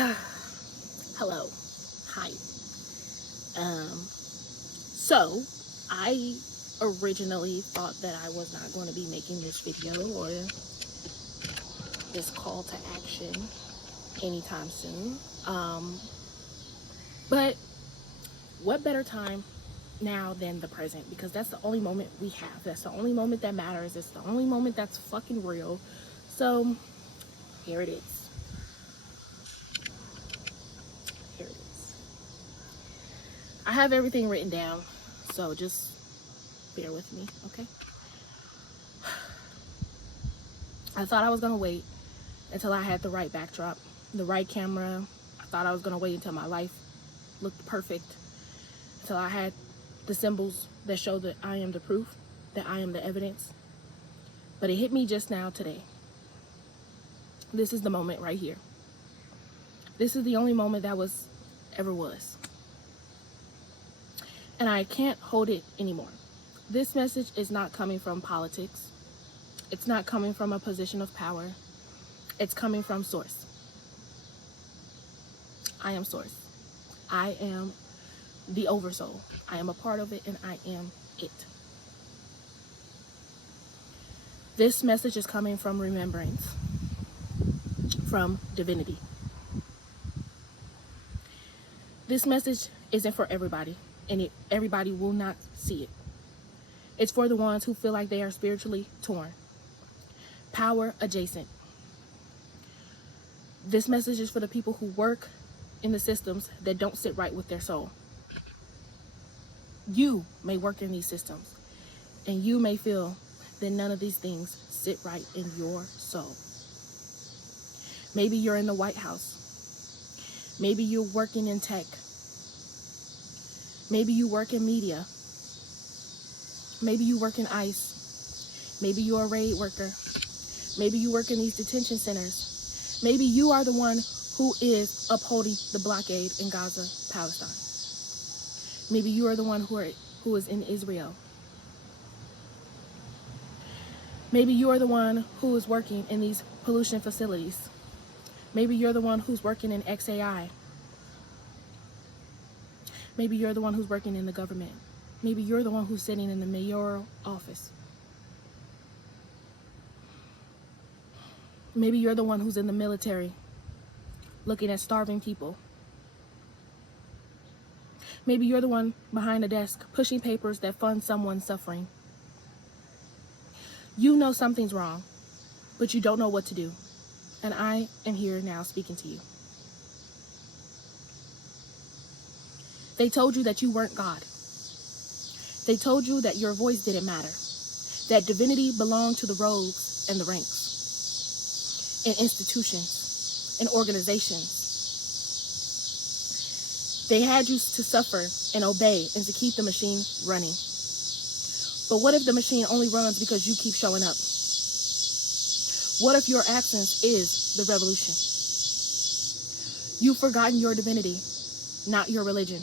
Hello. Hi. So I originally thought that I was not going to be making this video or this call to action anytime soon. But what better time now than the present? Because that's the only moment we have. That's the only moment that matters. It's the only moment that's fucking real. So here it is. Here it is. I have everything written down. So just bear with me, okay? I thought I was going to wait until I had the right backdrop, the right camera. I thought I was going to wait until my life looked perfect, until I had the symbols that show that I am the proof, that I am the evidence. But it hit me just now today. This is the moment right here. This is the only moment that ever was. And I can't hold it anymore. This message is not coming from politics. It's not coming from a position of power. It's coming from source. I am source. I am the oversoul. I am a part of it and I am it. This message is coming from remembrance, from divinity. This message isn't for everybody, and everybody will not see it. It's for the ones who feel like they are spiritually torn, power adjacent. This message is for the people who work in the systems that don't sit right with their soul. You may work in these systems, and you may feel that none of these things sit right in your soul. Maybe you're in the White House. Maybe you're working in tech. Maybe you work in media. Maybe you work in ICE. Maybe you're a raid worker. Maybe you work in these detention centers. Maybe you are the one who is upholding the blockade in Gaza, Palestine. Maybe you are the one who is in Israel. Maybe you are the one who is working in these pollution facilities. Maybe you're the one who's working in XAI. Maybe you're the one who's working in the government. Maybe you're the one who's sitting in the mayoral office. Maybe you're the one who's in the military, looking at starving people. Maybe you're the one behind a desk, pushing papers that fund someone suffering. You know something's wrong, but you don't know what to do. And I am here now speaking to you. They told you that you weren't God. They told you that your voice didn't matter, that divinity belonged to the rogues and the ranks, in institutions, in organizations. They had you to suffer and obey and to keep the machine running. But what if the machine only runs because you keep showing up? What if your absence is the revolution? You've forgotten your divinity, not your religion,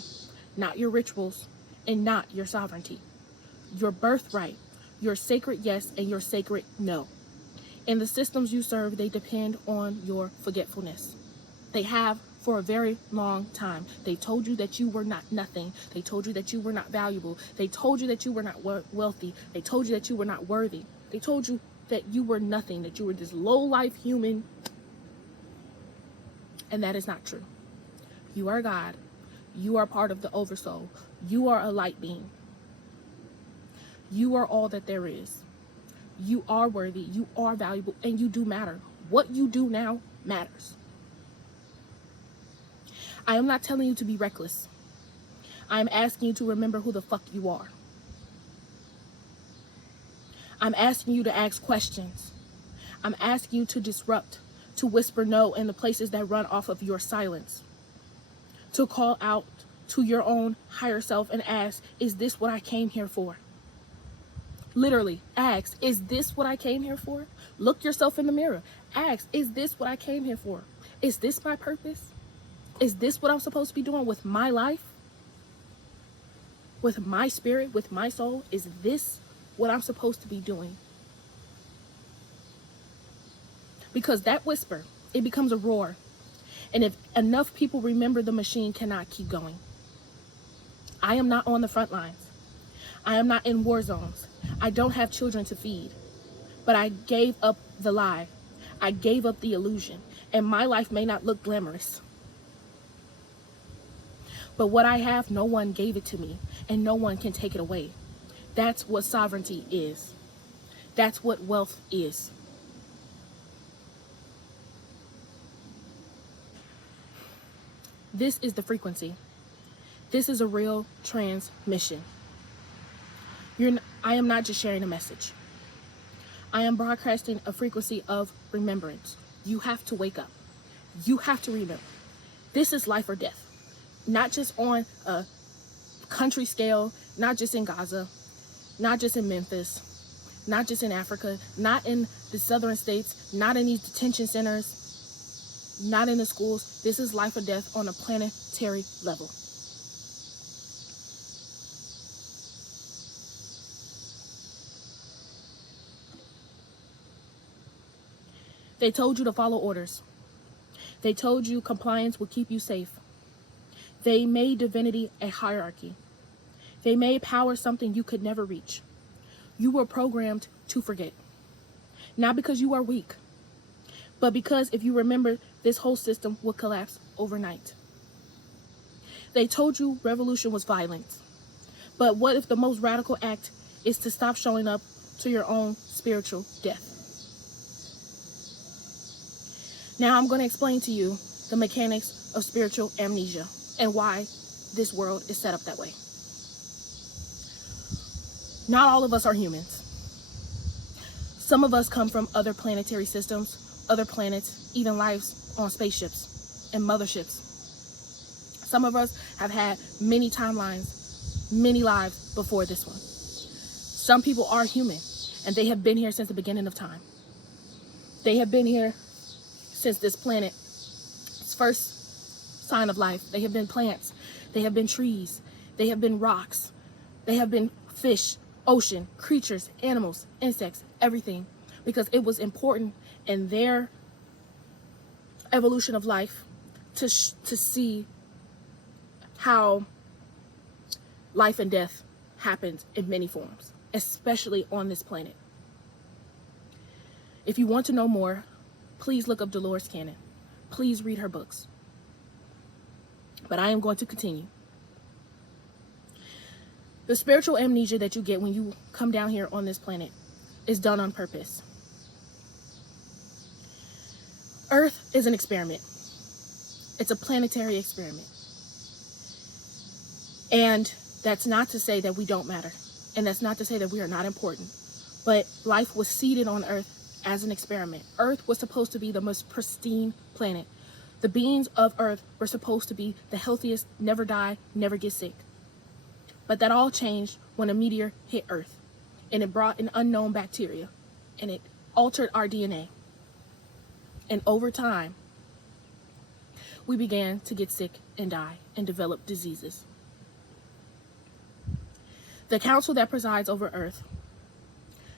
not your rituals, and not your sovereignty. Your birthright, your sacred yes and your sacred no. In the systems you serve, they depend on your forgetfulness. They have for a very long time. They told you that you were not nothing. They told you that you were not valuable. They told you that you were not wealthy. They told you that you were not worthy. They told you that you were nothing, that you were this low-life human. And that is not true. You are God. You are part of the oversoul. You are a light being. You are all that there is. You are worthy. You are valuable. And you do matter. What you do now matters. I am not telling you to be reckless. I am asking you to remember who the fuck you are. I'm asking you to ask questions. I'm asking you to disrupt, to whisper no in the places that run off of your silence. To call out to your own higher self and ask, is this what I came here for? Literally, ask, is this what I came here for? Look yourself in the mirror. Ask, is this what I came here for? Is this my purpose? Is this what I'm supposed to be doing with my life? With my spirit, with my soul? Is this what I'm supposed to be doing? Because that whisper, it becomes a roar. And if enough people remember, the machine cannot keep going. I am not on the front lines. I am not in war zones. I don't have children to feed. But I gave up the lie. I gave up the illusion. And my life may not look glamorous. But what I have, no one gave it to me. And no one can take it away. That's what sovereignty is. That's what wealth is. This is the frequency. This is a real transmission. I am not just sharing a message. I am broadcasting a frequency of remembrance. You have to wake up. You have to remember. This is life or death. Not just on a country scale, not just in Gaza, not just in Memphis, not just in Africa, not in the southern states, not in these detention centers, not in the schools. This is life or death on a planetary level. They told you to follow orders. They told you compliance would keep you safe. They made divinity a hierarchy. They made power something you could never reach. You were programmed to forget. Not because you are weak, but because if you remember, this whole system would collapse overnight. They told you revolution was violence. But what if the most radical act is to stop showing up to your own spiritual death? Now I'm going to explain to you the mechanics of spiritual amnesia and why this world is set up that way. Not all of us are humans. Some of us come from other planetary systems, other planets, even lives on spaceships and motherships. Some of us have had many timelines, many lives before this one. Some people are human, and they have been here since the beginning of time. They have been here since this planet's first sign of life. They have been plants. They have been trees. They have been rocks. They have been fish, ocean, creatures, animals, insects, everything. Because it was important in their evolution of life to see how life and death happens in many forms, especially on this planet. If you want to know more, please look up Dolores Cannon. Please read her books. But I am going to continue. The spiritual amnesia that you get when you come down here on this planet is done on purpose. Earth is an experiment. It's a planetary experiment. And that's not to say that we don't matter. And that's not to say that we are not important. But life was seeded on Earth as an experiment. Earth was supposed to be the most pristine planet. The beings of Earth were supposed to be the healthiest, never die, never get sick. But that all changed when a meteor hit Earth, and it brought an unknown bacteria, and it altered our DNA. And over time, we began to get sick and die and develop diseases. The council that presides over Earth,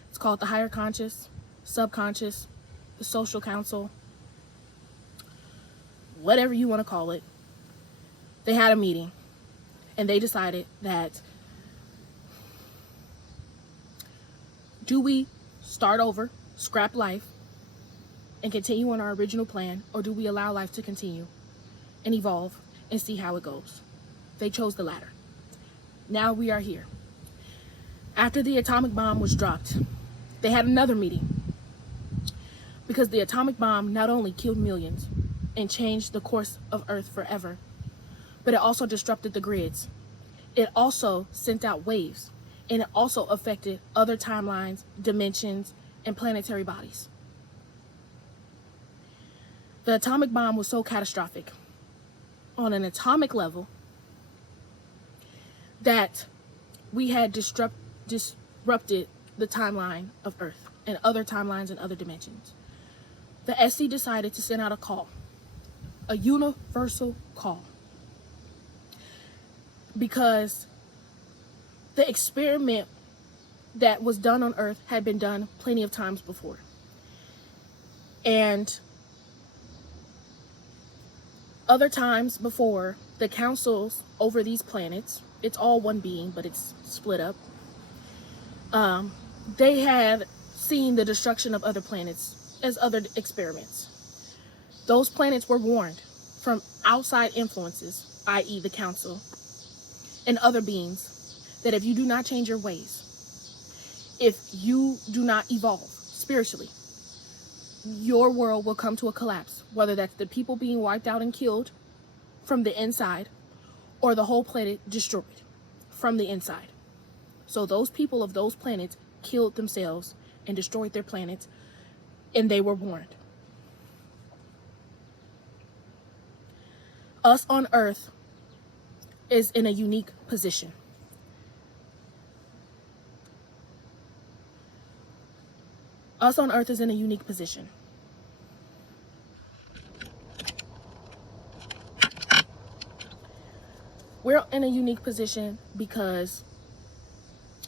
it's called the higher conscious, subconscious, the social council, whatever you want to call it. They had a meeting and they decided that, do we start over, scrap life, and continue on our original plan, or do we allow life to continue and evolve and see how it goes? They chose the latter. Now we are here. After the atomic bomb was dropped, they had another meeting, because the atomic bomb not only killed millions and changed the course of Earth forever, but it also disrupted the grids. It also sent out waves, and it also affected other timelines, dimensions, and planetary bodies. The atomic bomb was so catastrophic on an atomic level that we had disrupted the timeline of Earth and other timelines and other dimensions. The SC decided to send out a call, a universal call, because the experiment that was done on Earth had been done plenty of times before. And Other times before, the councils over these planets, it's all one being, but it's split up. They had seen the destruction of other planets as other experiments. Those planets were warned from outside influences, i.e. the council, and other beings, that if you do not change your ways, if you do not evolve spiritually, your world will come to a collapse, whether that's the people being wiped out and killed from the inside or the whole planet destroyed from the inside. So those people of those planets killed themselves and destroyed their planets, and they were warned. Us on Earth is in a unique position. Us on Earth is in a unique position. We're in a unique position because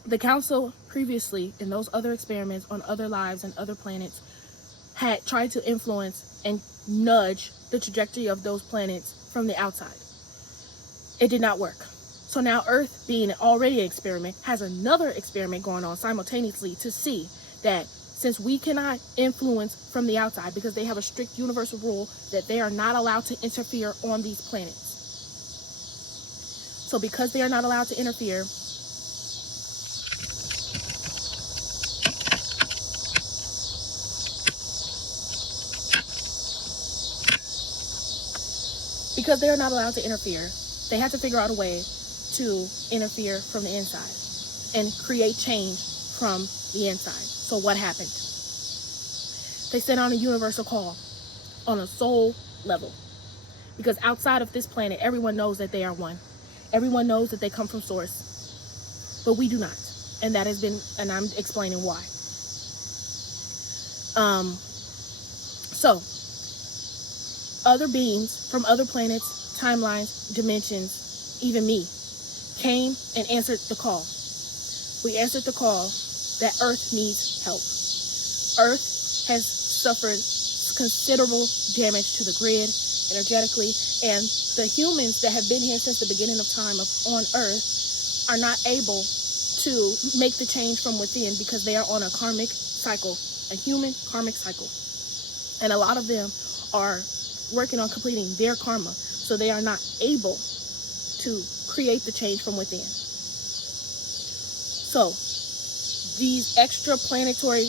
the council previously, in those other experiments on other lives and other planets, had tried to influence and nudge the trajectory of those planets from the outside. It did not work. So now Earth, being already an experiment, has another experiment going on simultaneously to see that since we cannot influence from the outside, because they have a strict universal rule that they are not allowed to interfere on these planets. So because they are not allowed to interfere, they have to figure out a way to interfere from the inside and create change from the inside. So what happened? They sent out a universal call on a soul level, because outside of this planet, everyone knows that they are one. Everyone knows that they come from source, but we do not. And that has been, and I'm explaining why. So other beings from other planets, timelines, dimensions, even me, came and answered the call. We answered the call that Earth needs help. Earth has suffered considerable damage to the grid energetically, and the humans that have been here since the beginning of time on Earth are not able to make the change from within because they are on a karmic cycle, a human karmic cycle. And a lot of them are working on completing their karma, so they are not able to create the change from within. So these extra planetary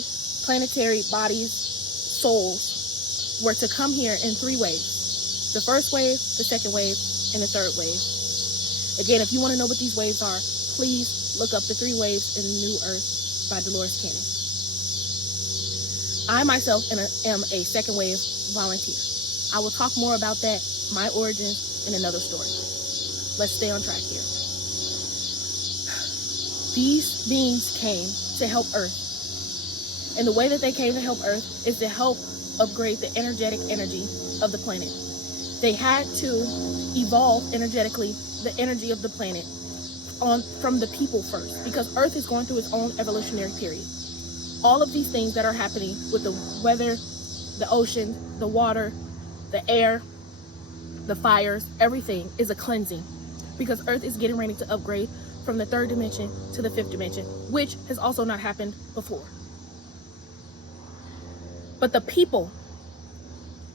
bodies, souls, were to come here in 3 waves. The first wave, the second wave, and the third wave. Again, if you want to know what these waves are, please look up The 3 Waves in New Earth by Dolores Cannon. I myself am a second wave volunteer. I will talk more about that, my origins, in another story. Let's stay on track here. These beings came to help Earth. And the way that they came to help Earth is to help upgrade the energetic energy of the planet. They had to evolve energetically the energy of the planet from the people first, because Earth is going through its own evolutionary period. All of these things that are happening with the weather, the ocean, the water, the air, the fires, everything is a cleansing, because Earth is getting ready to upgrade from the 3rd dimension to the 5th dimension, which has also not happened before. But the people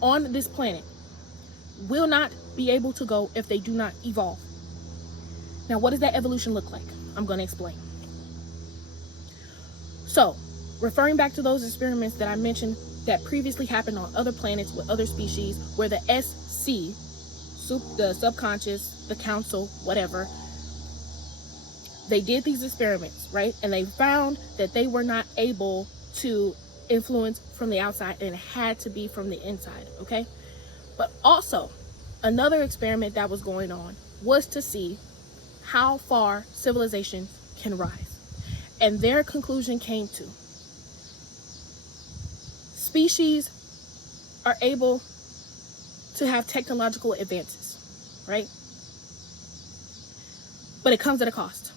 on this planet will not be able to go if they do not evolve. Now, what does that evolution look like? I'm going to explain. So, referring back to those experiments that I mentioned that previously happened on other planets with other species, where the SC, the subconscious, the council, whatever, they did these experiments, right? And they found that they were not able to influence from the outside, and it had to be from the inside, okay? But also, another experiment that was going on was to see how far civilization can rise. And their conclusion came to species are able to have technological advances, right? But it comes at a cost.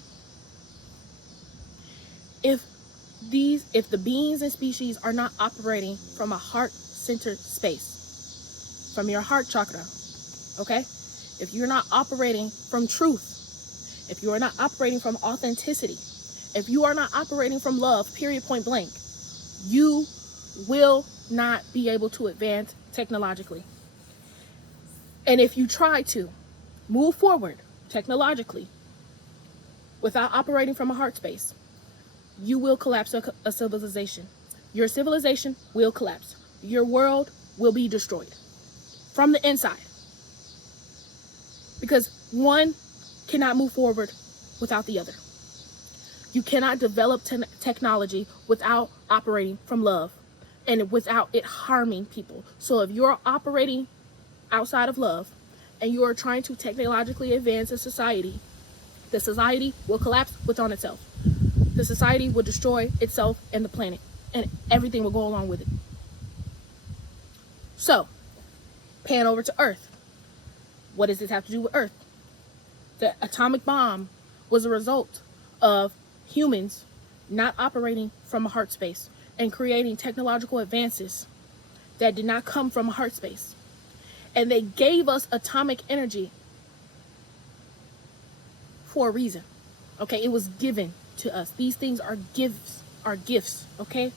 If the beings and species are not operating from a heart-centered space, from your heart chakra, Okay? If you're not operating from truth, if you are not operating from authenticity, if you are not operating from love, period, point blank, you will not be able to advance technologically. And if you try to move forward technologically without operating from a heart space, you will collapse a civilization. Your civilization will collapse. Your world will be destroyed from the inside. Because one cannot move forward without the other. You cannot develop technology without operating from love and without it harming people. So if you're operating outside of love and you are trying to technologically advance a society, the society will collapse within itself. The society will destroy itself and the planet, and everything will go along with it. So, pan over to Earth. What does this have to do with Earth? The atomic bomb was a result of humans not operating from a heart space and creating technological advances that did not come from a heart space. And they gave us atomic energy for a reason. Okay, it was given to us. These things are gifts, okay?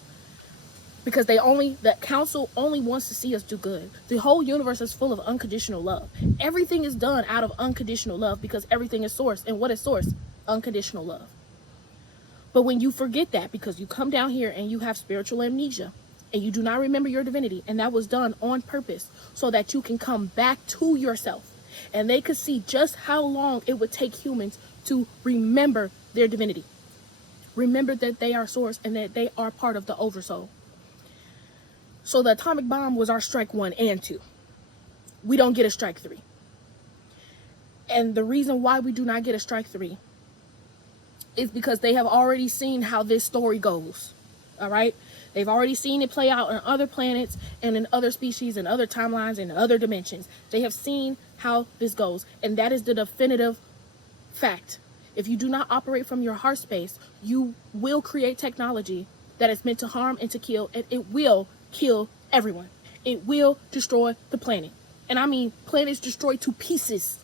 Because the council only wants to see us do good. The whole universe is full of unconditional love. Everything is done out of unconditional love because everything is source. And what is source? Unconditional love. But when you forget that because you come down here and you have spiritual amnesia and you do not remember your divinity, and that was done on purpose so that you can come back to yourself and they could see just how long it would take humans to remember their divinity. Remember that they are source and that they are part of the oversoul. So the atomic bomb was our strike 1 and 2. We don't get a strike 3. And the reason why we do not get a strike 3 is because they have already seen how this story goes. All right? They've already seen it play out on other planets and in other species and other timelines and other dimensions. They have seen how this goes. And that is the definitive fact. If you do not operate from your heart space, you will create technology that is meant to harm and to kill, and it will kill everyone. It will destroy the planet. And I mean planets destroyed to pieces.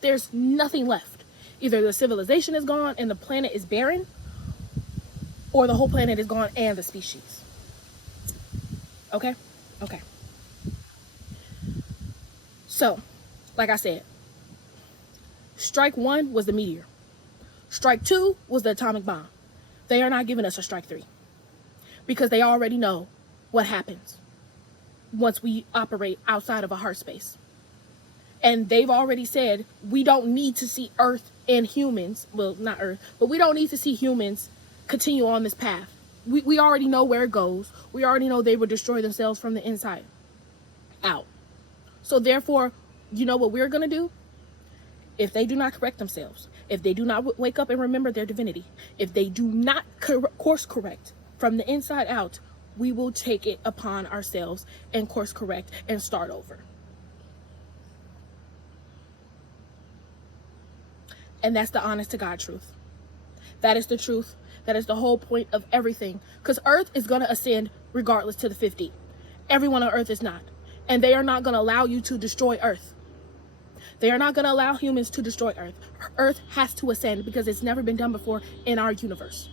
There's nothing left. Either the civilization is gone and the planet is barren, or the whole planet is gone and the species. Okay? Okay. So, like I said, strike 1 was the meteor. Strike 2 was the atomic bomb. They are not giving us a strike 3 because they already know what happens once we operate outside of a heart space. And they've already said we don't need to see Earth and humans, well, not Earth, but we don't need to see humans continue on this path. We already know where it goes. We already know they will destroy themselves from the inside out. So therefore, you know what we're going to do? If they do not correct themselves, if they do not wake up and remember their divinity, if they do not course correct from the inside out, we will take it upon ourselves and course correct and start over. And that's the honest to God truth. That is the truth. That is the whole point of everything. Because Earth is going to ascend regardless to the 50. Everyone on Earth is not. And they are not going to allow you to destroy Earth. They are not going to allow humans to destroy Earth. Earth has to ascend because it's never been done before in our universe.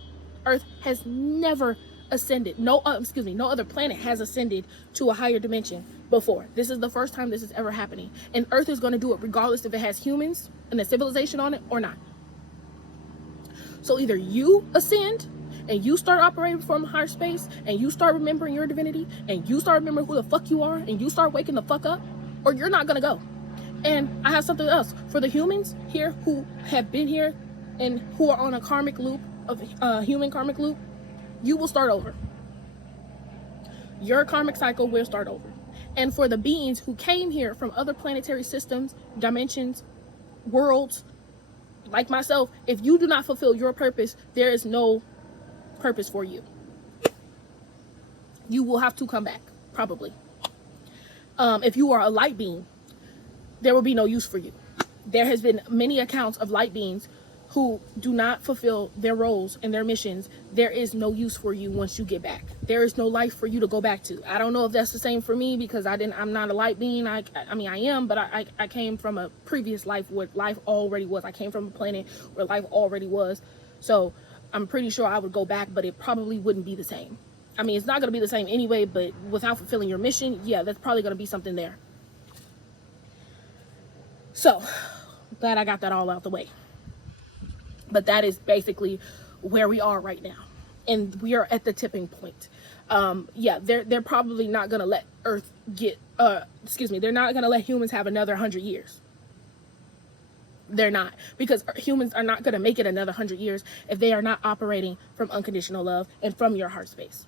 Earth has never ascended. No other planet has ascended to a higher dimension before. This is the first time this is ever happening. And Earth is going to do it regardless if it has humans and a civilization on it or not. So either you ascend and you start operating from higher space and you start remembering your divinity and you start remembering who the fuck you are and you start waking the fuck up, or you're not going to go. And I have something else for the humans here who have been here and who are on a karmic loop of human karmic loop. You will start over. Your karmic cycle will start over. And for the beings who came here from other planetary systems, dimensions, worlds, like myself, if you do not fulfill your purpose, there is no purpose for you. You will have to come back, probably. If you are a light being, there will be no use for you. There has been many accounts of light beings who do not fulfill their roles and their missions, there is no use for you once you get back. There is no life for you to go back to. I don't know if that's the same for me, because I'm not a light being. I mean, I am, but I came from a previous life where life already was. I came from a planet where life already was. So I'm pretty sure I would go back, but it probably wouldn't be the same. I mean, it's not going to be the same anyway, but without fulfilling your mission, yeah, that's probably going to be something there. So, glad I got that all out the way. But that is basically where we are right now. And we are at the tipping point. Yeah, they're probably not going to let Earth get, they're not going to let humans have another 100 years. They're not. Because humans are not going to make it another 100 years if they are not operating from unconditional love and from your heart space.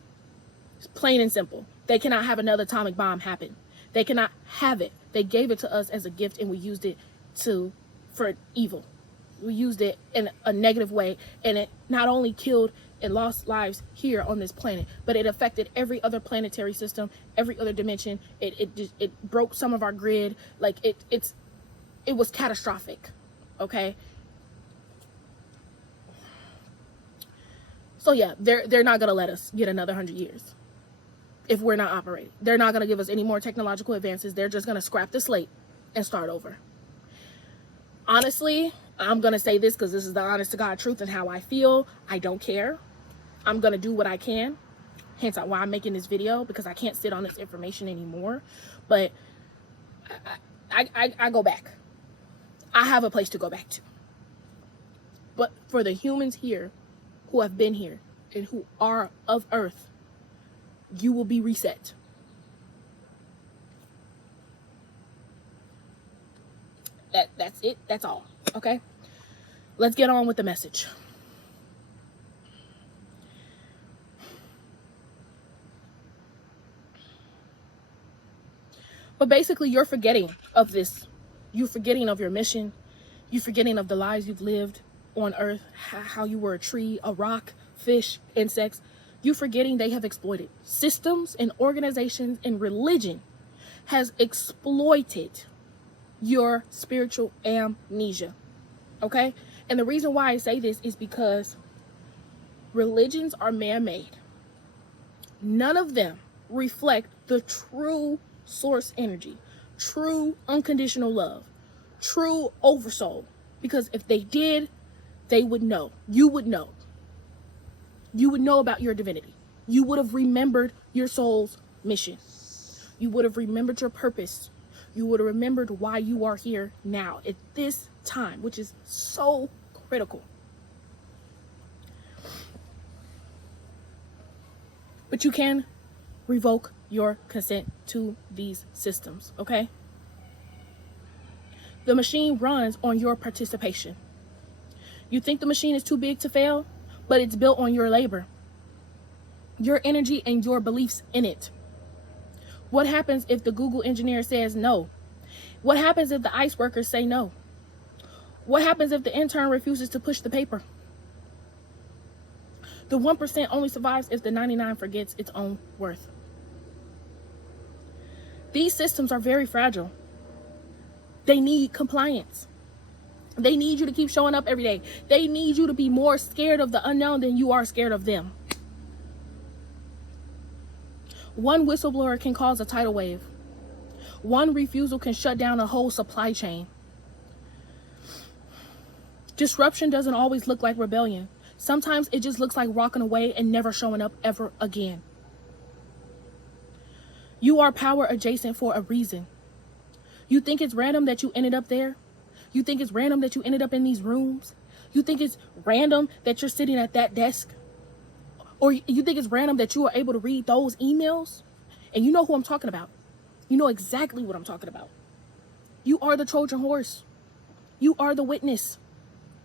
It's plain and simple. They cannot have another atomic bomb happen. They cannot have it. They gave it to us as a gift, and we used it for evil. We used it in a negative way, and it not only killed and lost lives here on this planet, but it affected every other planetary system, every other dimension. It broke some of our grid. Like it was catastrophic. Okay. So yeah, they're not gonna let us get another 100 years if we're not operating. They're not gonna give us any more technological advances. They're just gonna scrap the slate and start over. Honestly, I'm going to say this because this is the honest to God truth and how I feel. I don't care. I'm going to do what I can. Hence why I'm making this video, because I can't sit on this information anymore. But I go back. I have a place to go back to. But for the humans here who have been here and who are of Earth, you will be reset. That's it. That's all. Okay? Let's get on with the message. But basically, you're forgetting of this. You're forgetting of your mission. You're forgetting of the lives you've lived on Earth, how you were a tree, a rock, fish, insects. You're forgetting they have exploited. Systems and organizations and religion has exploited your spiritual amnesia. Okay? And the reason why I say this is because religions are man-made. None of them reflect the true source energy, true unconditional love, true oversoul. Because if they did, they would know. You would know. You would know about your divinity. You would have remembered your soul's mission. You would have remembered your purpose. You would have remembered why you are here now at this time, which is so critical. But you can revoke your consent to these systems, okay? The machine runs on your participation. You think the machine is too big to fail, but it's built on your labor, your energy, and your beliefs in it. What happens if the Google engineer says no? What happens if the ICE workers say no? What happens if the intern refuses to push the paper? The 1% only survives if the 99 forgets its own worth. These systems are very fragile. They need compliance. They need you to keep showing up every day. They need you to be more scared of the unknown than you are scared of them. One whistleblower can cause a tidal wave. One refusal can shut down a whole supply chain. Disruption doesn't always look like rebellion. Sometimes it just looks like walking away and never showing up ever again. You are power adjacent for a reason. You think it's random that you ended up there? You think it's random that you ended up in these rooms? You think it's random that you're sitting at that desk? Or you think it's random that you are able to read those emails? And you know who I'm talking about. You know exactly what I'm talking about. You are the Trojan horse. You are the witness.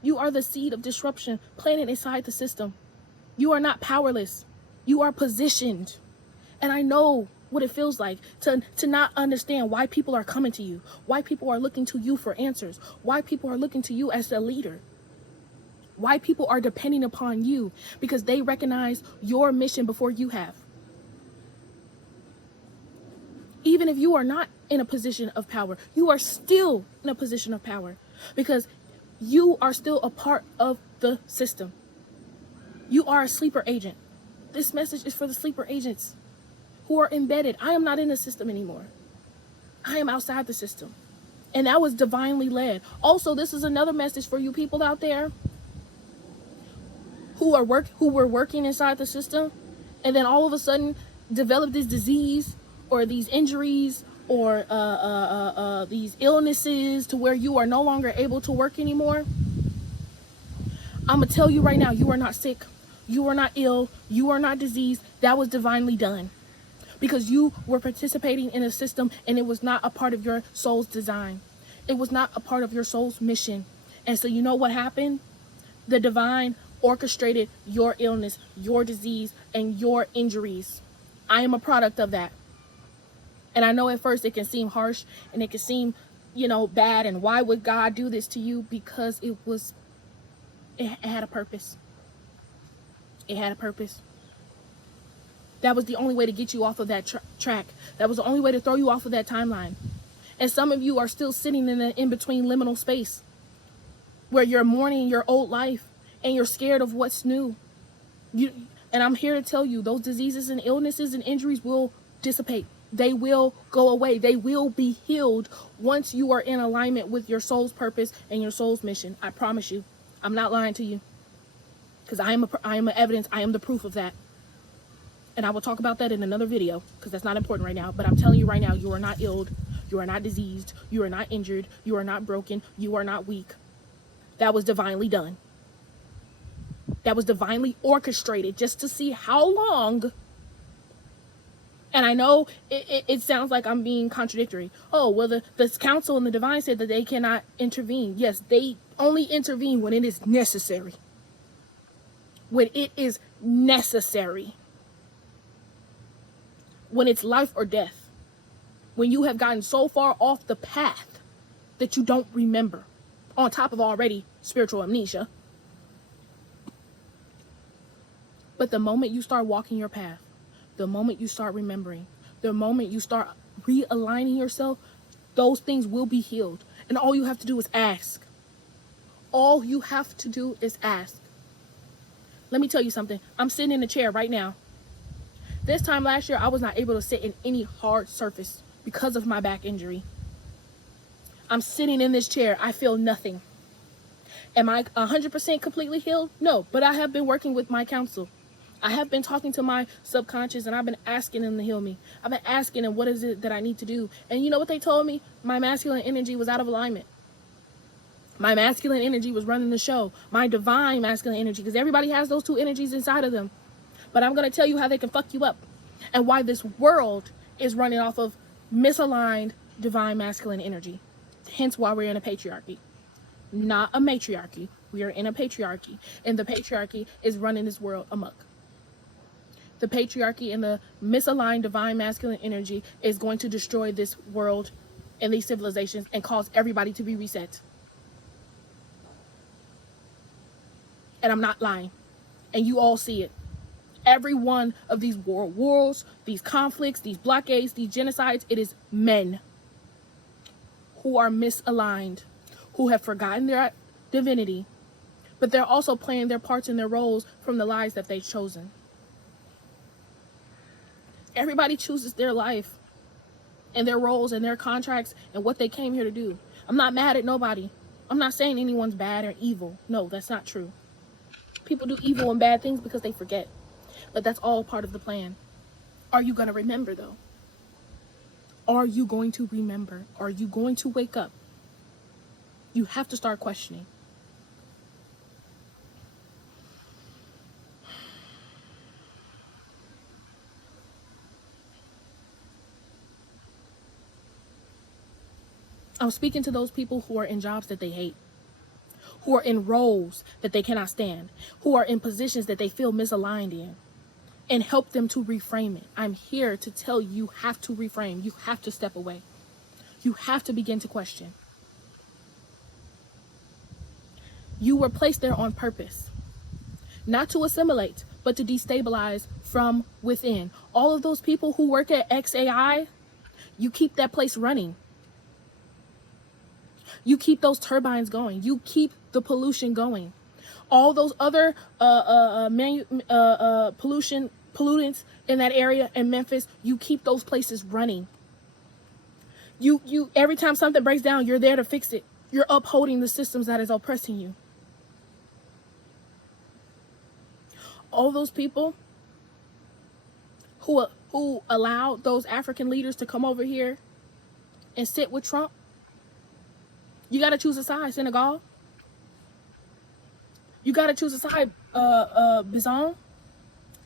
You are the seed of disruption planted inside the system. You are not powerless. You are positioned. And I know what it feels like to not understand why people are coming to you, why people are looking to you for answers, why people are looking to you as a leader, why people are depending upon you because they recognize your mission before you have. Even if you are not in a position of power, you are still in a position of power because You are still a part of the system. You are a sleeper agent. This message is for the sleeper agents who are embedded. I am not in the system anymore. I am outside the system. And that was divinely led. Also, this is another message for you people out there who were working inside the system and then all of a sudden develop this disease or these injuries or these illnesses to where you are no longer able to work anymore. I'm gonna tell you right now, you are not sick, you are not ill, you are not diseased. That was divinely done because you were participating in a system and it was not a part of your soul's design. It was not a part of your soul's mission. And so you know what happened? The divine orchestrated your illness, your disease, and your injuries. I am a product of that. And I know at first it can seem harsh and it can seem, bad. And why would God do this to you? Because it had a purpose. It had a purpose. That was the only way to get you off of that track. That was the only way to throw you off of that timeline. And some of you are still sitting in an in-between liminal space where you're mourning your old life and you're scared of what's new. And I'm here to tell you, those diseases and illnesses and injuries will dissipate. They will go away. They will be healed once you are in alignment with your soul's purpose and your soul's mission. I promise you. I'm not lying to you. Because I am evidence. I am the proof of that. And I will talk about that in another video because that's not important right now. But I'm telling you right now, you are not ill. You are not diseased. You are not injured. You are not broken. You are not weak. That was divinely done. That was divinely orchestrated just to see how long. And I know it sounds like I'm being contradictory. Oh, well, the council and the divine said that they cannot intervene. Yes, they only intervene when it is necessary. When it is necessary. When it's life or death. When you have gotten so far off the path that you don't remember. On top of already spiritual amnesia. But the moment you start walking your path, the moment you start remembering, the moment you start realigning yourself, those things will be healed. And all you have to do is ask. All you have to do is ask. Let me tell you something. I'm sitting in a chair right now. This time last year, I was not able to sit in any hard surface because of my back injury. I'm sitting in this chair. I feel nothing. Am I 100% completely healed? No, but I have been working with my counsel. I have been talking to my subconscious and I've been asking them to heal me. I've been asking them what is it that I need to do. And you know what they told me? My masculine energy was out of alignment. My masculine energy was running the show. My divine masculine energy, because everybody has those two energies inside of them. But I'm going to tell you how they can fuck you up and why this world is running off of misaligned divine masculine energy. Hence why we're in a patriarchy. Not a matriarchy. We are in a patriarchy. And the patriarchy is running this world amok. The patriarchy and the misaligned divine masculine energy is going to destroy this world and these civilizations and cause everybody to be reset. And I'm not lying. And you all see it. Every one of these wars, these conflicts, these blockades, these genocides, it is men who are misaligned, who have forgotten their divinity, but they're also playing their parts and their roles from the lives that they've chosen. Everybody chooses their life and their roles and their contracts and what they came here to do. I'm not mad at nobody. I'm not saying anyone's bad or evil. No, that's not true. People do evil and bad things because they forget. But that's all part of the plan. Are you going to remember, though? Are you going to remember? Are you going to wake up? You have to start questioning. I'm speaking to those people who are in jobs that they hate, who are in roles that they cannot stand, who are in positions that they feel misaligned in, and help them to reframe it. I'm here to tell you, you have to reframe. You have to step away. You have to begin to question. You were placed there on purpose, not to assimilate, but to destabilize from within. All of those people who work at XAI, you keep that place running. You keep those turbines going. You keep the pollution going. All those other pollutants in that area in Memphis, you keep those places running. You every time something breaks down, you're there to fix it. You're upholding the systems that is oppressing you. All those people who allowed those African leaders to come over here and sit with Trump, you got to choose a side, Senegal. You got to choose a side, Bizon.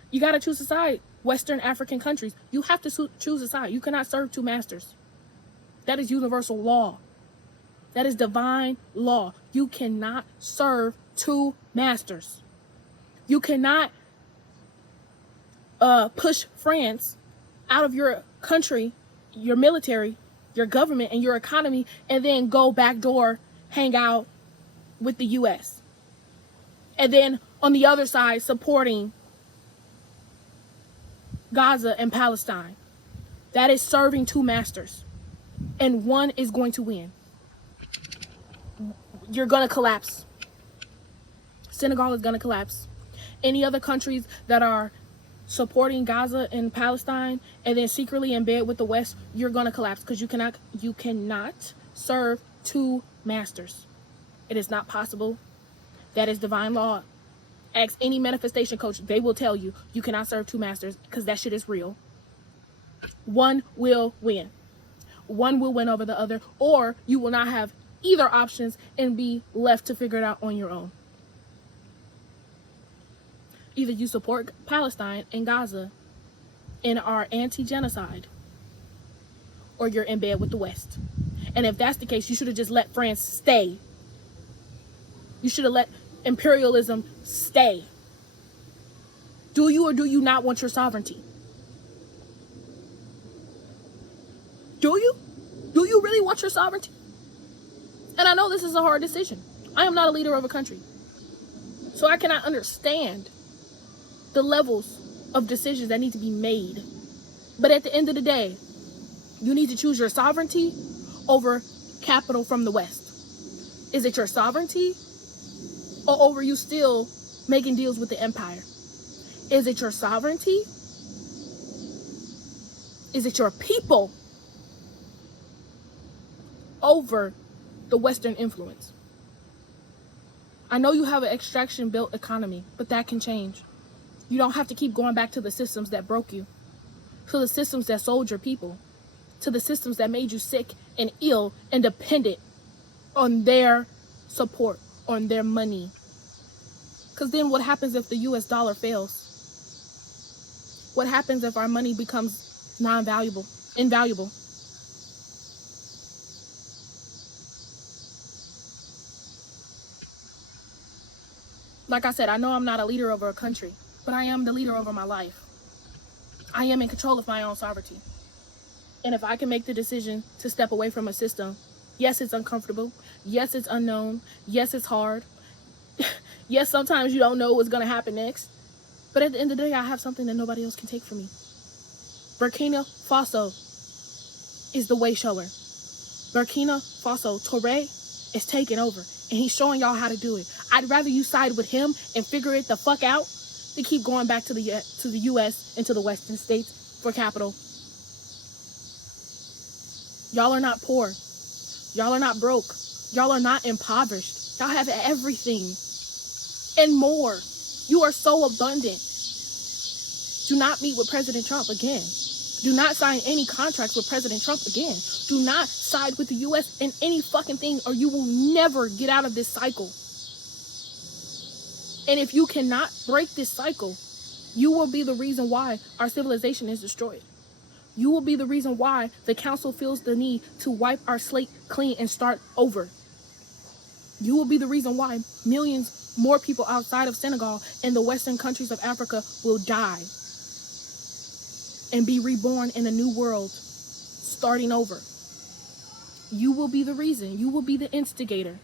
You got to choose a side, Western African countries. You have to choose a side. You cannot serve two masters. That is universal law. That is divine law. You cannot serve two masters. You cannot push France out of your country, your military, your government, and your economy, and then go backdoor, hang out with the U.S. And then on the other side, supporting Gaza and Palestine. That is serving two masters. And one is going to win. You're going to collapse. Senegal is going to collapse. Any other countries that are supporting Gaza and Palestine and then secretly in bed with the West, you're going to collapse because you cannot serve two masters. It is not possible. That is divine law. Ask any manifestation coach. They will tell you you cannot serve two masters because that shit is real. One will win. One will win over the other, or you will not have either options and be left to figure it out on your own. Either you support Palestine and Gaza and are anti-genocide, or you're in bed with the West. And if that's the case, you should have just let France stay. You should have let imperialism stay. Do you or do you not want your sovereignty? Do you? Do you really want your sovereignty? And I know this is a hard decision. I am not a leader of a country. So I cannot understand the levels of decisions that need to be made. But at the end of the day, you need to choose your sovereignty over capital from the West. Is it your sovereignty or over you still making deals with the empire? Is it your sovereignty? Is it your people over the Western influence? I know you have an extraction built economy, but that can change. You don't have to keep going back to the systems that broke you, to the systems that sold your people, to the systems that made you sick and ill and dependent on their support, on their money. Because then what happens if the US dollar fails? What happens if our money becomes invaluable? Like I said, I know I'm not a leader over a country, but I am the leader over my life. I am in control of my own sovereignty. And if I can make the decision to step away from a system, yes, it's uncomfortable. Yes, it's unknown. Yes, it's hard. Yes, sometimes you don't know what's going to happen next. But at the end of the day, I have something that nobody else can take from me. Burkina Faso is the way shower. Burkina Faso, Touré is taking over. And he's showing y'all how to do it. I'd rather you side with him and figure it the fuck out than keep going back to the US and to the Western states for capital. Y'all are not poor. Y'all are not broke. Y'all are not impoverished. Y'all have everything and more. You are so abundant. Do not meet with President Trump again. Do not sign any contracts with President Trump again. Do not side with the US in any fucking thing, or you will never get out of this cycle. And if you cannot break this cycle, you will be the reason why our civilization is destroyed. You will be the reason why the council feels the need to wipe our slate clean and start over. You will be the reason why millions more people outside of Senegal and the Western countries of Africa will die and be reborn in a new world, starting over. You will be the reason. You will be the instigator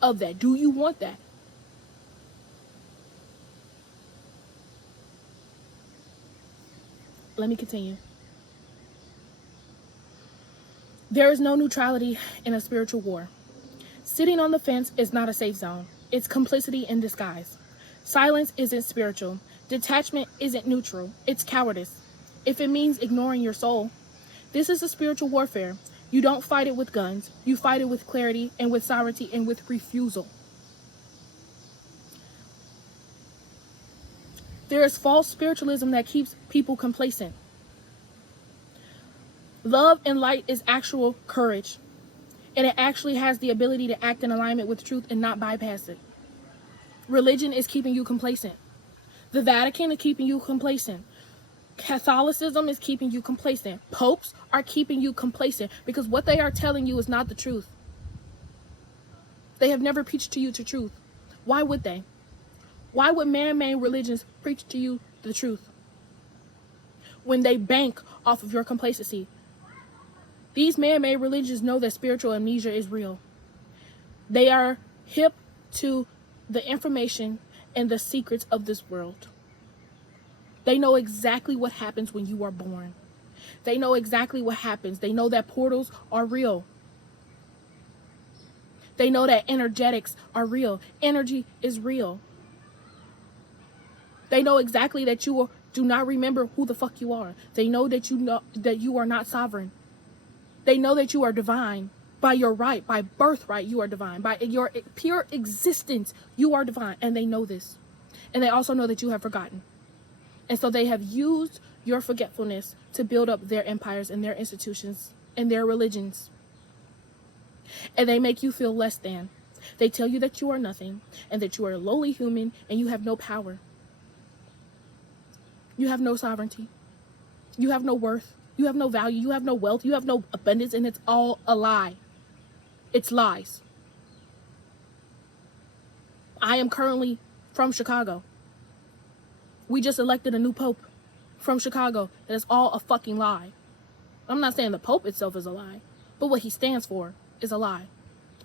of that. Do you want that? Let me continue. There is no neutrality in a spiritual war. Sitting on the fence is not a safe zone. It's complicity in disguise. Silence isn't spiritual. Detachment isn't neutral. It's cowardice. If it means ignoring your soul, this is a spiritual warfare. You don't fight it with guns. You fight it with clarity and with sovereignty and with refusal. There is false spiritualism that keeps people complacent. Love and light is actual courage. And it actually has the ability to act in alignment with truth and not bypass it. Religion is keeping you complacent. The Vatican is keeping you complacent. Catholicism is keeping you complacent. Popes are keeping you complacent because what they are telling you is not the truth. They have never preached to you the truth. Why would they? Why would man-made religions preach to you the truth when they bank off of your complacency? These man-made religions know that spiritual amnesia is real. They are hip to the information and the secrets of this world. They know exactly what happens when you are born. They know exactly what happens. They know that portals are real. They know that energetics are real. Energy is real. They know exactly that you do not remember who the fuck you are. They know that you are not sovereign. They know that you are divine. By your right, by birthright, you are divine. By your pure existence, you are divine. And they know this. And they also know that you have forgotten. And so they have used your forgetfulness to build up their empires and their institutions and their religions. And they make you feel less than. They tell you that you are nothing and that you are a lowly human and you have no power. You have no sovereignty. You have no worth. You have no value. You have no wealth. You have no abundance, and it's all a lie. It's lies. I am currently from Chicago. We just elected a new pope from Chicago. That is all a fucking lie. I'm not saying the pope itself is a lie, but what he stands for is a lie.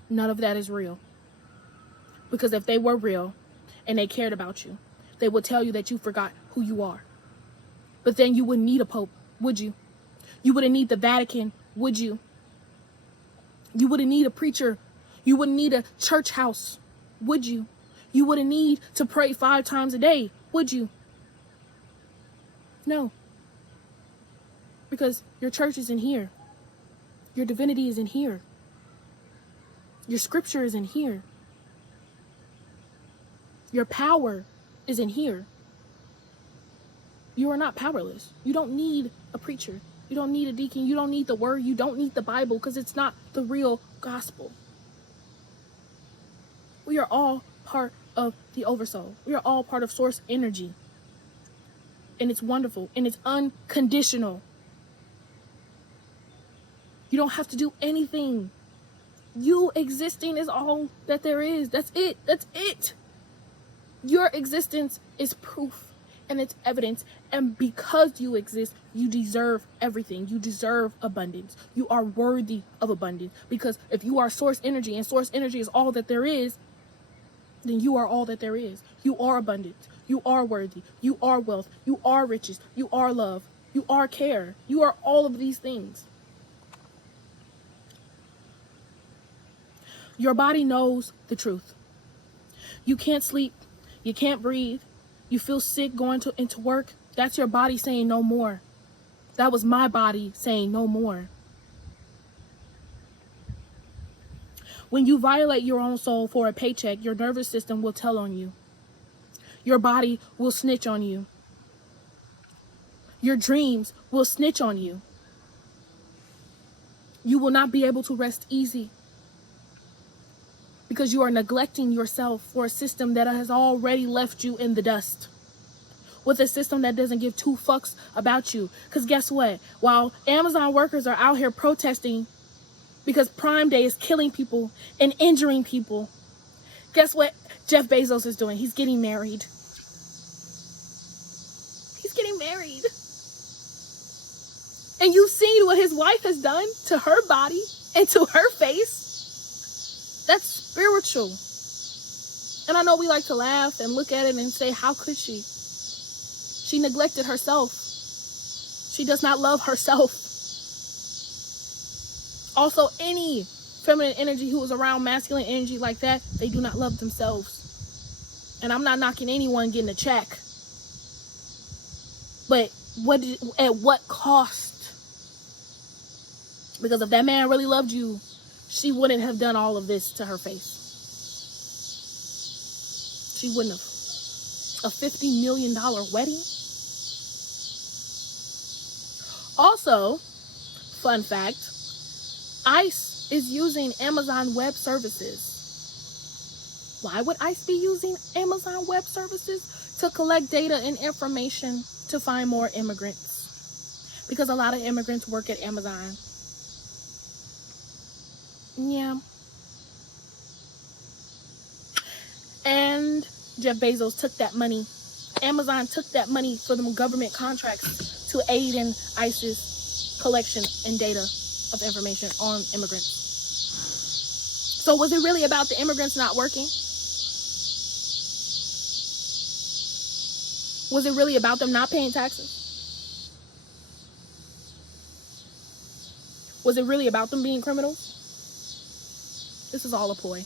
None of that is real. Because if they were real and they cared about you, they would tell you that you forgot who you are. But then you wouldn't need a pope, would you? You wouldn't need the Vatican, would you? You wouldn't need a preacher. You wouldn't need a church house, would you? You wouldn't need to pray 5 times a day, would you? No. Because your church is in here. Your divinity is in here. Your scripture is in here. Your power is in here. You are not powerless. You don't need a preacher. You don't need a deacon. You don't need the word. You don't need the Bible because it's not the real gospel. We are all part of the oversoul. We are all part of source energy. And it's wonderful. And it's unconditional. You don't have to do anything. You existing is all that there is. That's it. That's it. Your existence is proof. And it's evidence. And because you exist, you deserve everything. You deserve abundance. You are worthy of abundance. Because if you are source energy and source energy is all that there is, then you are all that there is. You are abundant. You are worthy. You are wealth. You are riches. You are love. You are care. You are all of these things. Your body knows the truth. You can't sleep. You can't breathe. You feel sick going into work. That's your body saying no more. That was my body saying no more. When you violate your own soul for a paycheck, your nervous system will tell on you. Your body will snitch on you. Your dreams will snitch on you. You will not be able to rest easy because you are neglecting yourself for a system that has already left you in the dust. With a system that doesn't give 2 fucks about you. Because guess what? While Amazon workers are out here protesting because Prime Day is killing people and injuring people, guess what Jeff Bezos is doing? He's getting married. He's getting married. And you've seen what his wife has done to her body and to her face. That's spiritual. And I know we like to laugh and look at it and say, how could she? She neglected herself. She does not love herself. Also, any feminine energy who is around masculine energy like that, they do not love themselves. And I'm not knocking anyone getting a check. But at what cost? Because if that man really loved you, she wouldn't have done all of this to her face. She wouldn't have. A $50 million wedding? Also, fun fact, ICE is using Amazon Web Services. Why would ICE be using Amazon Web Services? To collect data and information to find more immigrants. Because a lot of immigrants work at Amazon. Yeah. And Jeff Bezos took that money. Amazon took that money for the government contracts to aid in ICE's collection and data of information on immigrants. So was it really about the immigrants not working? Was it really about them not paying taxes? Was it really about them being criminals? This is all a ploy.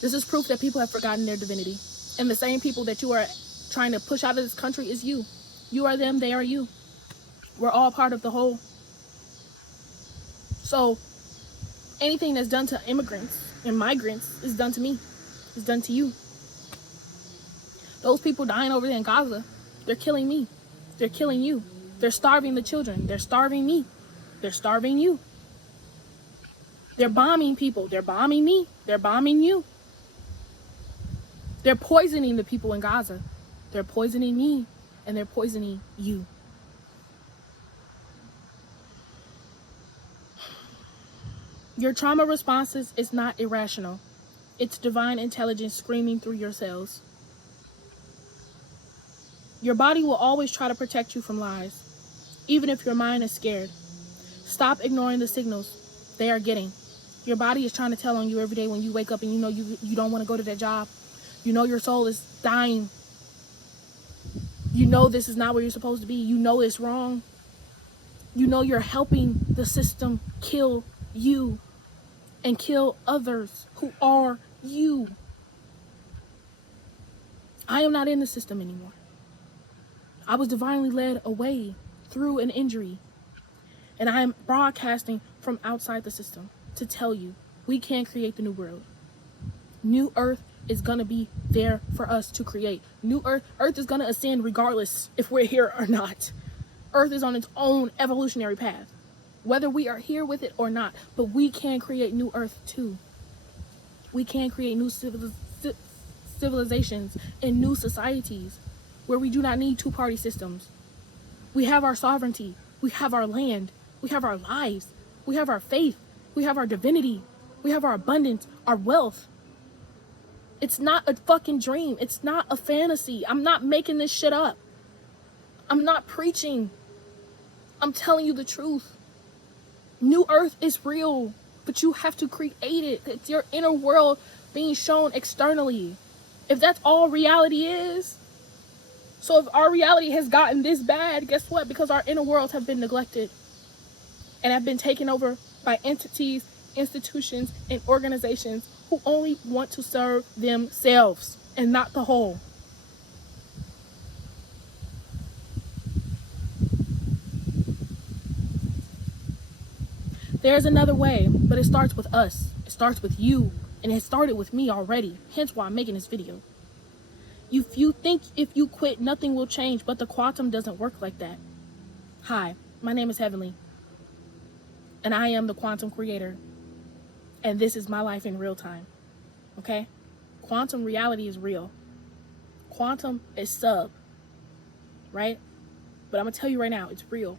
This is proof that people have forgotten their divinity. And the same people that you are trying to push out of this country is you. You are them, they are you. We're all part of the whole. So anything that's done to immigrants and migrants is done to me. It's done to you. Those people dying over there in Gaza, they're killing me. They're killing you. They're starving the children. They're starving me. They're starving you. They're bombing people. They're bombing me. They're bombing you. They're poisoning the people in Gaza. They're poisoning me, and they're poisoning you. Your trauma responses is not irrational. It's divine intelligence screaming through your cells. Your body will always try to protect you from lies, even if your mind is scared. Stop ignoring the signals they are getting. Your body is trying to tell on you every day when you wake up and you know you don't want to go to that job. You know your soul is dying. You know this is not where you're supposed to be. You know it's wrong. You know you're helping the system kill you and kill others who are you. I am not in the system anymore. I was divinely led away through an injury. And I am broadcasting from outside the system to tell you we can create the new world. New Earth is going to be there for us to create. New Earth is going to ascend regardless if we're here or not. Earth is on its own evolutionary path, whether we are here with it or not. But we can create new Earth too. We can create new civilizations and new societies where we do not need two-party systems. We have our sovereignty. We have our land. We have our lives. We have our faith. We have our divinity. We have our abundance, our wealth. It's not a fucking dream. It's not a fantasy. I'm not making this shit up. I'm not preaching. I'm telling you the truth. New Earth is real, but you have to create it. It's your inner world being shown externally. If that's all reality is, so if our reality has gotten this bad, guess what? Because our inner worlds have been neglected and have been taken over by entities, institutions, and organizations who only want to serve themselves and not the whole. There's another way, but it starts with us. It starts with you, and it started with me already. Hence why I'm making this video. If you think if you quit, nothing will change, but the quantum doesn't work like that. Hi, my name is Heavenly, and I am the quantum creator, and this is my life in real time, okay? Quantum reality is real. Quantum is sub, right? But I'm gonna tell you right now, it's real.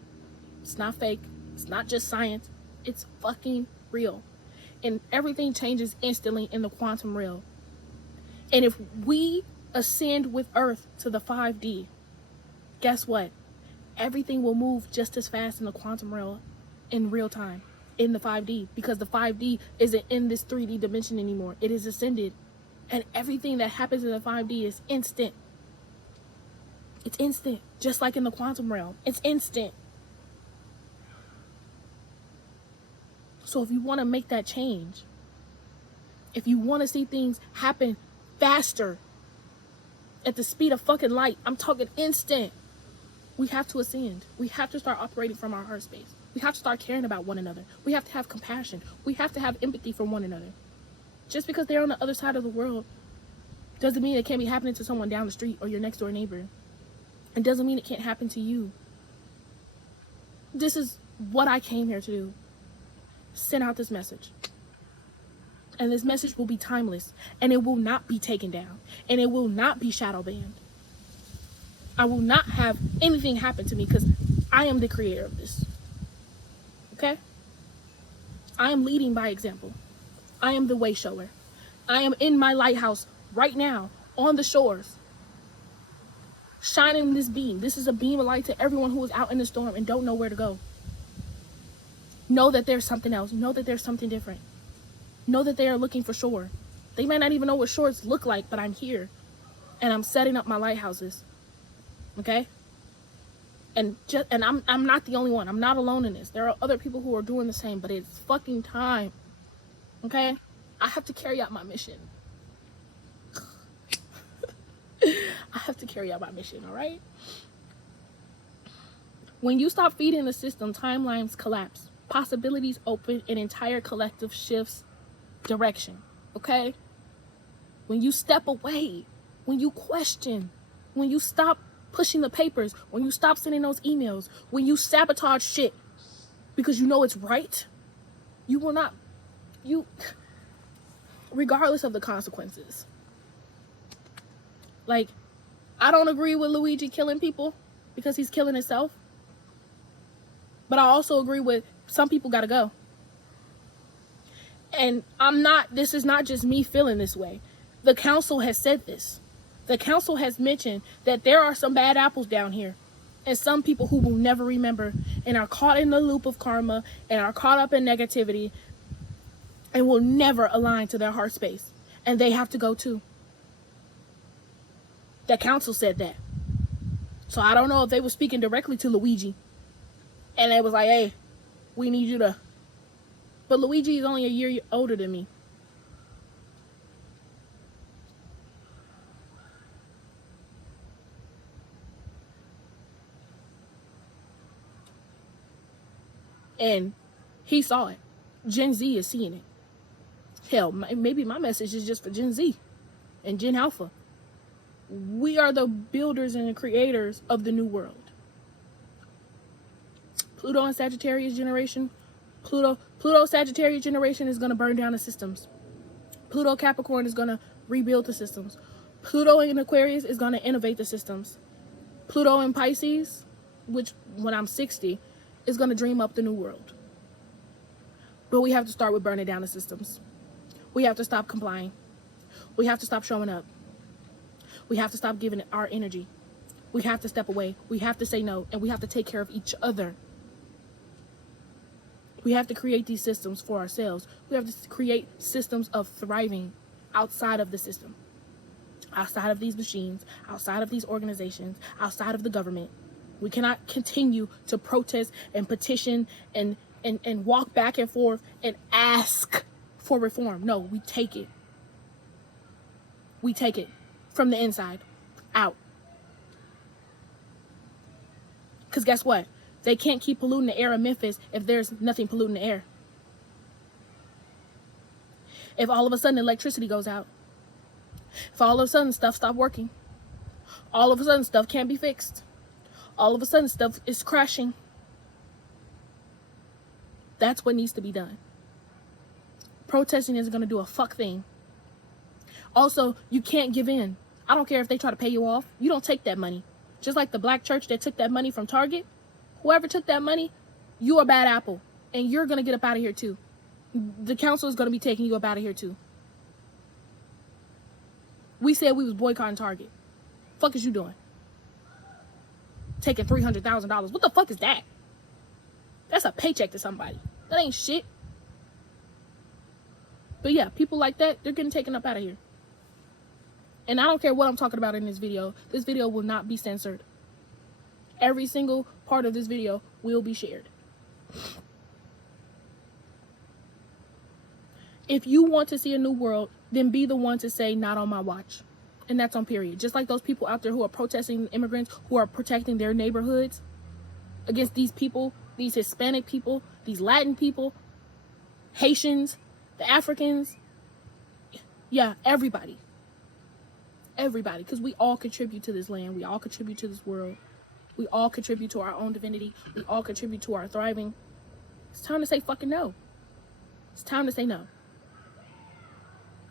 It's not fake. It's not just science. It's fucking real. And everything changes instantly in the quantum realm. And if we ascend with Earth to the 5D, guess what? Everything will move just as fast in the quantum realm in real time, in the 5D, because the 5D isn't in this 3D dimension anymore. It is ascended. And everything that happens in the 5D is instant. It's instant, just like in the quantum realm. It's instant. So if you want to make that change, if you want to see things happen faster, at the speed of fucking light, I'm talking instant, we have to ascend. We have to start operating from our heart space. We have to start caring about one another. We have to have compassion. We have to have empathy for one another. Just because they're on the other side of the world doesn't mean it can't be happening to someone down the street or your next door neighbor. It doesn't mean it can't happen to you. This is what I came here to do. Send out this message. And this message will be timeless. And it will not be taken down. And it will not be shadow banned. I will not have anything happen to me because I am the creator of this. Okay? I am leading by example. I am the way shower. I am in my lighthouse right now on the shores, shining this beam. This is a beam of light to everyone who is out in the storm and don't know where to go. Know that there's something else. Know that there's something different. Know that they are looking for shore. They might not even know what shores look like, but I'm here. And I'm setting up my lighthouses. Okay? And I'm not the only one. I'm not alone in this. There are other people who are doing the same, but it's fucking time. Okay? I have to carry out my mission. I have to carry out my mission, all right? When you stop feeding the system, timelines collapse. Possibilities open, and entire collective shifts direction, okay? When you step away, when you question, when you stop pushing the papers, when you stop sending those emails, when you sabotage shit because you know it's right, you will not, regardless of the consequences. Like, I don't agree with Luigi killing people because he's killing himself. But I also agree with some people gotta go. And this is not just me feeling this way. The council has said this. The council has mentioned that there are some bad apples down here. And some people who will never remember and are caught in the loop of karma and are caught up in negativity and will never align to their heart space. And they have to go too. The council said that. So I don't know if they were speaking directly to Luigi. And they was like, hey, we need you to. But Luigi is only a year older than me. And he saw it. Gen Z is seeing it. Hell, maybe my message is just for Gen Z and Gen Alpha. We are the builders and the creators of the new world. Pluto and Sagittarius generation. Pluto Sagittarius generation is going to burn down the systems. Pluto Capricorn is going to rebuild the systems. Pluto in Aquarius is going to innovate the systems. Pluto in Pisces, which when I'm 60, is going to dream up the new world. But we have to start with burning down the systems. We have to stop complying. We have to stop showing up. We have to stop giving it our energy. We have to step away. We have to say no. And we have to take care of each other. We have to create these systems for ourselves. We have to create systems of thriving outside of the system. Outside of these machines. Outside of these organizations. Outside of the government. We cannot continue to protest and petition and walk back and forth and ask for reform. No, we take it. We take it from the inside out. Because guess what? They can't keep polluting the air of Memphis if there's nothing polluting the air. If all of a sudden electricity goes out. If all of a sudden stuff stops working. All of a sudden stuff can't be fixed. All of a sudden stuff is crashing. That's what needs to be done. Protesting isn't going to do a fuck thing. Also, you can't give in. I don't care if they try to pay you off. You don't take that money. Just like the black church that took that money from Target. Whoever took that money, you're a bad apple. And you're going to get up out of here too. The council is going to be taking you up out of here too. We said we was boycotting Target. Fuck is you doing? Taking $300,000. What the fuck is that? That's a paycheck to somebody. That ain't shit. But yeah, people like that, they're getting taken up out of here. And I don't care what I'm talking about in this video. This video will not be censored. Every single part of this video will be shared. If you want to see a new world, then be the one to say, not on my watch. And that's on period. Just like those people out there who are protesting immigrants, who are protecting their neighborhoods against these people, these Hispanic people, these Latin people, Haitians, the Africans. Yeah, everybody. Everybody. Because we all contribute to this land. We all contribute to this world. We all contribute to our own divinity. We all contribute to our thriving. It's time to say fucking no. It's time to say no.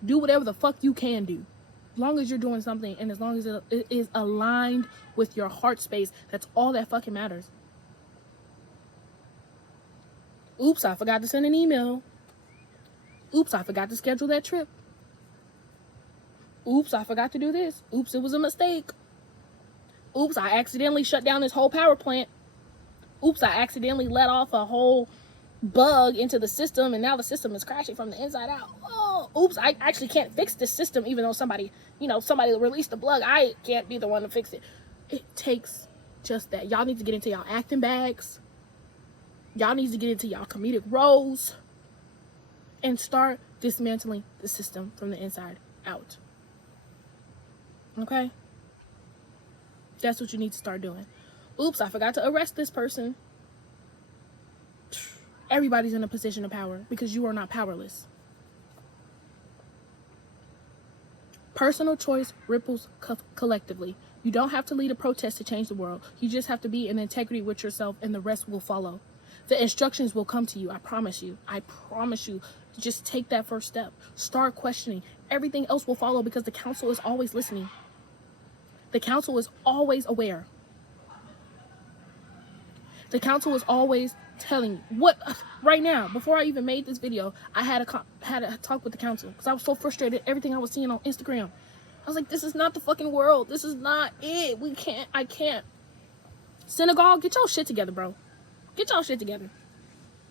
Do whatever the fuck you can do. As long as you're doing something and as long as it is aligned with your heart space, that's all that fucking matters. Oops, I forgot to send an email. Oops, I forgot to schedule that trip. Oops, I forgot to do this. Oops, it was a mistake. Oops, I accidentally shut down this whole power plant. Oops, I accidentally let off a whole bug into the system and now the system is crashing from the inside out. Oh, oops, I actually can't fix this system even though somebody released the plug. I can't be the one to fix it. It takes just that. Y'all need to get into y'all acting bags. Y'all need to get into y'all comedic roles and start dismantling the system from the inside out. Okay? That's what you need to start doing. Oops, I forgot to arrest this person. Everybody's in a position of power because you are not powerless. Personal choice ripples collectively. You don't have to lead a protest to change the world. You just have to be in integrity with yourself and the rest will follow. The instructions will come to you. I promise you. I promise you. Just take that first step. Start questioning. Everything else will follow because the council is always listening. The council is always aware. The council is always telling you what. Right now, before I even made this video, I had a talk with the council because I was so frustrated. Everything I was seeing on Instagram, I was like, "This is not the fucking world. This is not it. We can't. I can't." Senegal, get your shit together, bro. Get y'all shit together.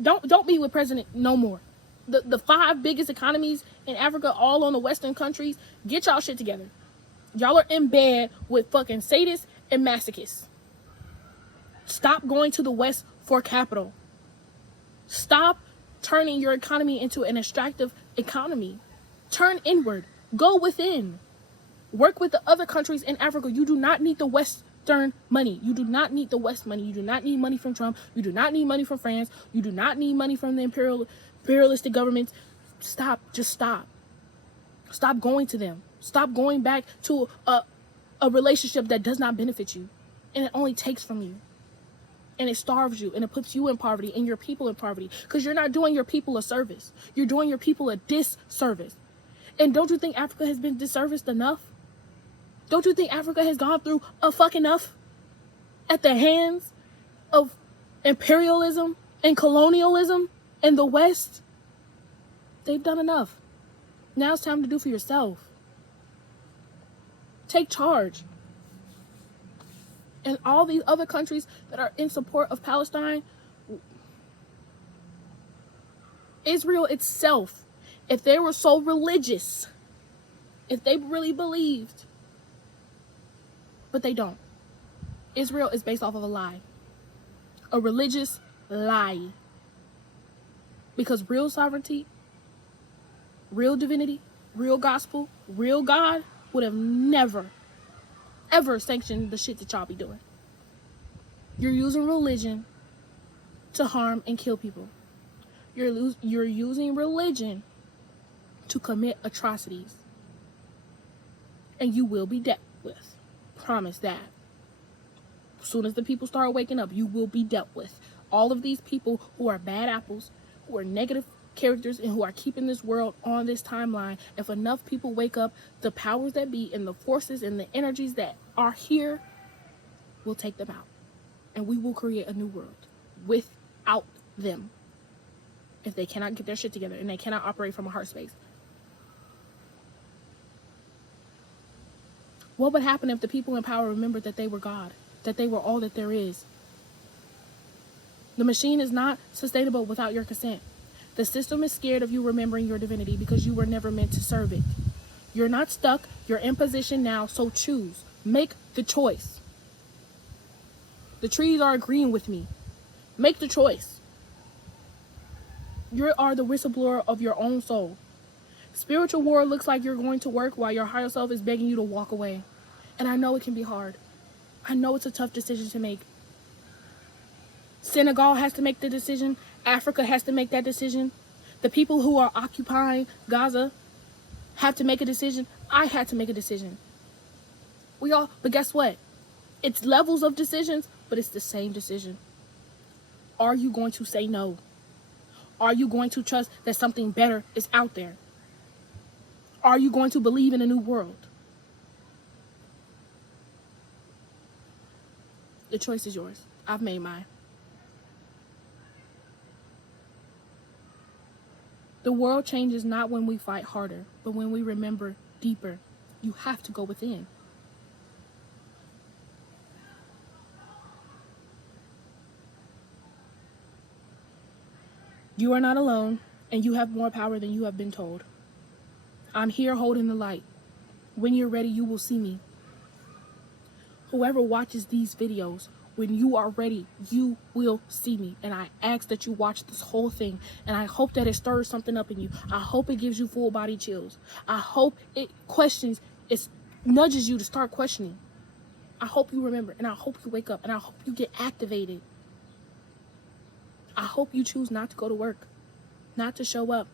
Don't be with President no more. The 5 biggest economies in Africa, all on the Western countries, get y'all shit together. Y'all are in bed with fucking sadists and masochists. Stop going to the West for capital. Stop turning your economy into an extractive economy. Turn inward. Go within. Work with the other countries in Africa. You do not need the Western money. You do not need the West money. You do not need money from Trump. You do not need money from France. You do not need money from the imperialistic governments. Stop. Just stop. Stop going to them. Stop going back to a relationship that does not benefit you. And it only takes from you. And it starves you. And it puts you in poverty and your people in poverty. Because you're not doing your people a service. You're doing your people a disservice. And don't you think Africa has been disserviced enough? Don't you think Africa has gone through a fuck enough at the hands of imperialism and colonialism in the West? They've done enough. Now it's time to do for yourself. Take charge. And all these other countries that are in support of Palestine, Israel itself, if they were so religious, if they really believed, but they don't. Israel is based off of a lie. A religious lie. Because real sovereignty, real divinity, real gospel, real God would have never, ever sanctioned the shit that y'all be doing. You're using religion to harm and kill people. You're using religion to commit atrocities. And you will be dealt with. Promise that. As soon as the people start waking up, you will be dealt with. All of these people who are bad apples, who are negative characters, and who are keeping this world on this timeline, if enough people wake up, the powers that be and the forces and the energies that are here will take them out. And we will create a new world without them. If they cannot get their shit together and they cannot operate from a heart space. What would happen if the people in power remembered that they were God? That they were all that there is? The machine is not sustainable without your consent. The system is scared of you remembering your divinity because you were never meant to serve it. You're not stuck. You're in position now, so choose. Make the choice. The trees are agreeing with me. Make the choice. You are the whistleblower of your own soul. Spiritual war looks like you're going to work while your higher self is begging you to walk away. And I know it can be hard. I know it's a tough decision to make. Senegal has to make the decision. Africa has to make that decision. The people who are occupying Gaza have to make a decision. I had to make a decision. But guess what? It's levels of decisions, but it's the same decision. Are you going to say no? Are you going to trust that something better is out there? Are you going to believe in a new world? The choice is yours. I've made mine. The world changes not when we fight harder, but when we remember deeper. You have to go within. You are not alone, and you have more power than you have been told. I'm here holding the light. When you're ready, you will see me. Whoever watches these videos, when you are ready, you will see me. And I ask that you watch this whole thing. And I hope that it stirs something up in you. I hope it gives you full body chills. I hope it nudges you to start questioning. I hope you remember, and I hope you wake up, and I hope you get activated. I hope you choose not to go to work, not to show up.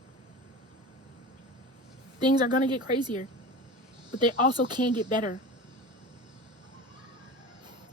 Things are going to get crazier, but they also can get better.